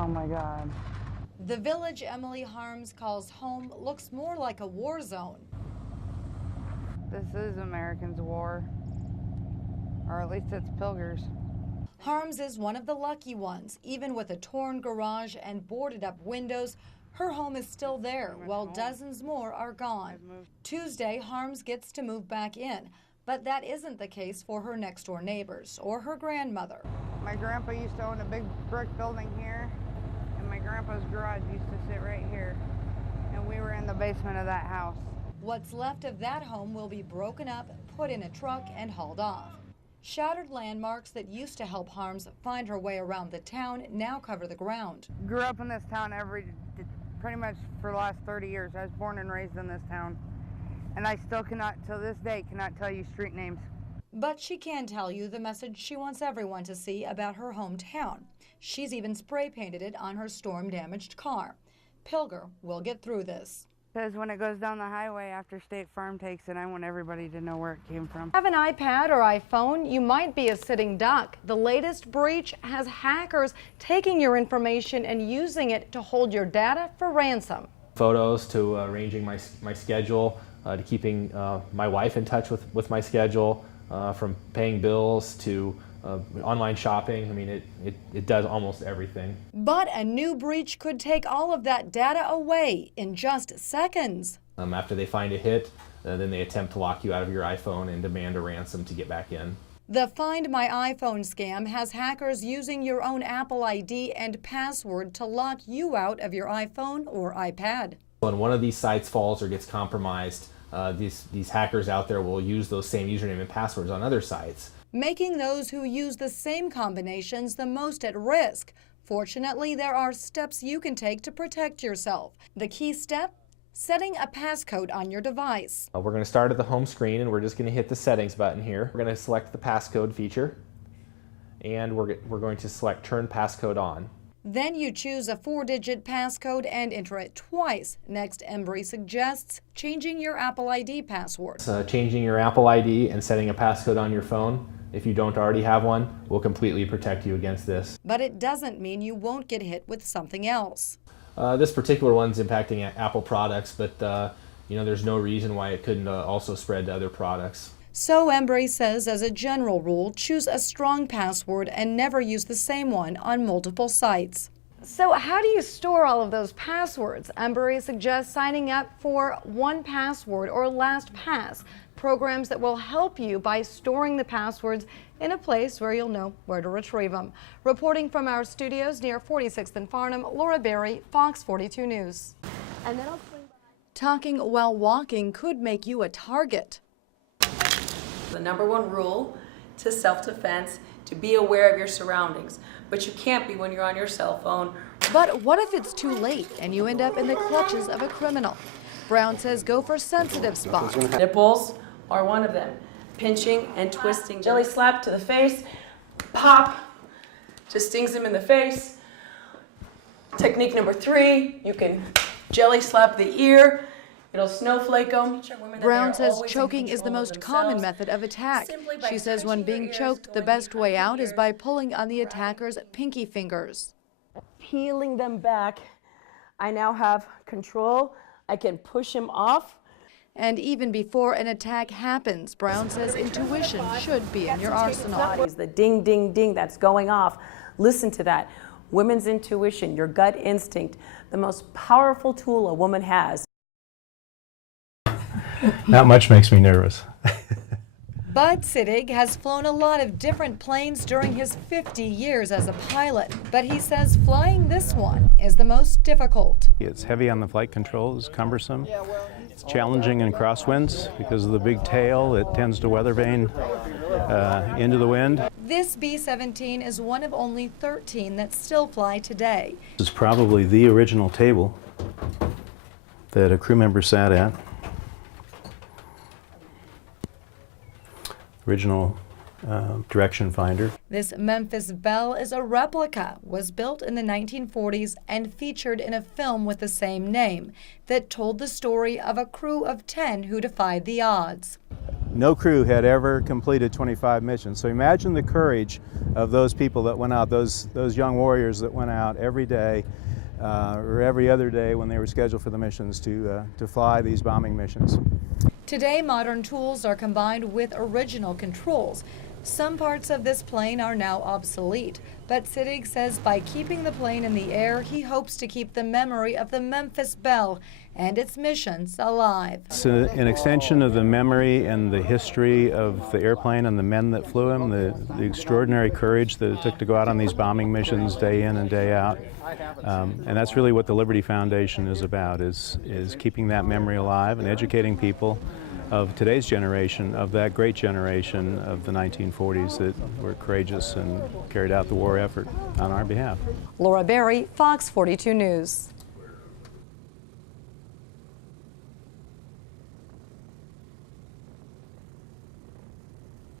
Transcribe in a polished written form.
Oh my God. The village Emily Harms calls home looks more like a war zone. This is Americans' war, or at least it's Pilger's. Harms is one of the lucky ones. Even with a torn garage and boarded up windows, her home is still there, while dozens more are gone. Tuesday, Harms gets to move back in, but that isn't the case for her next-door neighbors or her grandmother. My grandpa used to own a big brick building here, and my grandpa's garage used to sit right here, and we were in the basement of that house. What's left of that home will be broken up, put in a truck, and hauled off. Shattered landmarks that used to help Harms find her way around the town now cover the ground. Grew up in this town pretty much for the last 30 years. I was born and raised in this town, and I still cannot, till this day, cannot tell you street names. But she can tell you the message she wants everyone to see about her hometown. She's even spray painted it on her storm-damaged car. Pilger will get through this. Because when it goes down the highway after State Farm takes it, I want everybody to know where it came from. Have an iPad or iPhone? You might be a sitting duck. The latest breach has hackers taking your information and using it to hold your data for ransom. Photos to arranging my schedule, to keeping my wife in touch with my schedule, from paying bills to online shopping. I mean, it does almost everything. But a new breach could take all of that data away in just seconds. After they find a hit, then they attempt to lock you out of your iPhone and demand a ransom to get back in. The Find My iPhone scam has hackers using your own Apple ID and password to lock you out of your iPhone or iPad. When one of these sites falls or gets compromised, these hackers out there will use those same username and passwords on other sites, making those who use the same combinations the most at risk. Fortunately, there are steps you can take to protect yourself. The key step? Setting a passcode on your device. We're going to start at the home screen, and we're just going to hit the settings button here. We're going to select the passcode feature, and we're going to select turn passcode on. Then you choose a 4-digit passcode and enter it twice. Next, Embry suggests changing your Apple ID password. Changing your Apple ID and setting a passcode on your phone, if you don't already have one, will completely protect you against this. But it doesn't mean you won't get hit with something else. This particular one's impacting Apple products, but there's no reason why it couldn't also spread to other products. So Embry says, as a general rule, choose a strong password and never use the same one on multiple sites. So how do you store all of those passwords? Embry suggests signing up for 1Password or LastPass, programs that will help you by storing the passwords in a place where you'll know where to retrieve them. Reporting from our studios near 46th and Farnham, Laura Berry, Fox 42 News. And then talking while walking could make you a target. The #1 rule to self-defense, to be aware of your surroundings, but you can't be when you're on your cell phone. But what if it's too late and you end up in the clutches of a criminal? Brown says go for sensitive spots. Nipples are one of them. Pinching and twisting. Jelly slap to the face, pop, just stings them in the face. Technique #3, you can jelly slap the ear. It'll snowflake them. Brown says choking is the most common method of attack. She says when being choked, the best way out is by pulling on the attacker's pinky fingers. Peeling them back, I now have control. I can push him off. And even before an attack happens, Brown says intuition should be in your arsenal. The ding, ding, ding that's going off. Listen to that. Women's intuition, your gut instinct, the most powerful tool a woman has. Not much makes me nervous. Bud Sittig has flown a lot of different planes during his 50 years as a pilot, but he says flying this one is the most difficult. It's heavy on the flight controls, cumbersome. It's challenging in crosswinds because of the big tail. It tends to weather vane into the wind. This B-17 is one of only 13 that still fly today. This is probably the original table that a crew member sat at. Original direction finder. This Memphis Belle is a replica, was built in the 1940s and featured in a film with the same name that told the story of a crew of 10 who defied the odds. No crew had ever completed 25 missions. So imagine the courage of those people that went out, those young warriors that went out every day or every other day when they were scheduled for the missions to fly these bombing missions. Today, modern tools are combined with original controls. Some parts of this plane are now obsolete, but Siddig says by keeping the plane in the air, he hopes to keep the memory of the Memphis Belle and its missions alive. It's an extension of the memory and the history of the airplane and the men that flew him, the extraordinary courage that it took to go out on these bombing missions day in and day out. And that's really what the Liberty Foundation is about, is keeping that memory alive and educating people of today's generation, of that great generation of the 1940s that were courageous and carried out the war effort on our behalf. Laura Berry, Fox 42 News.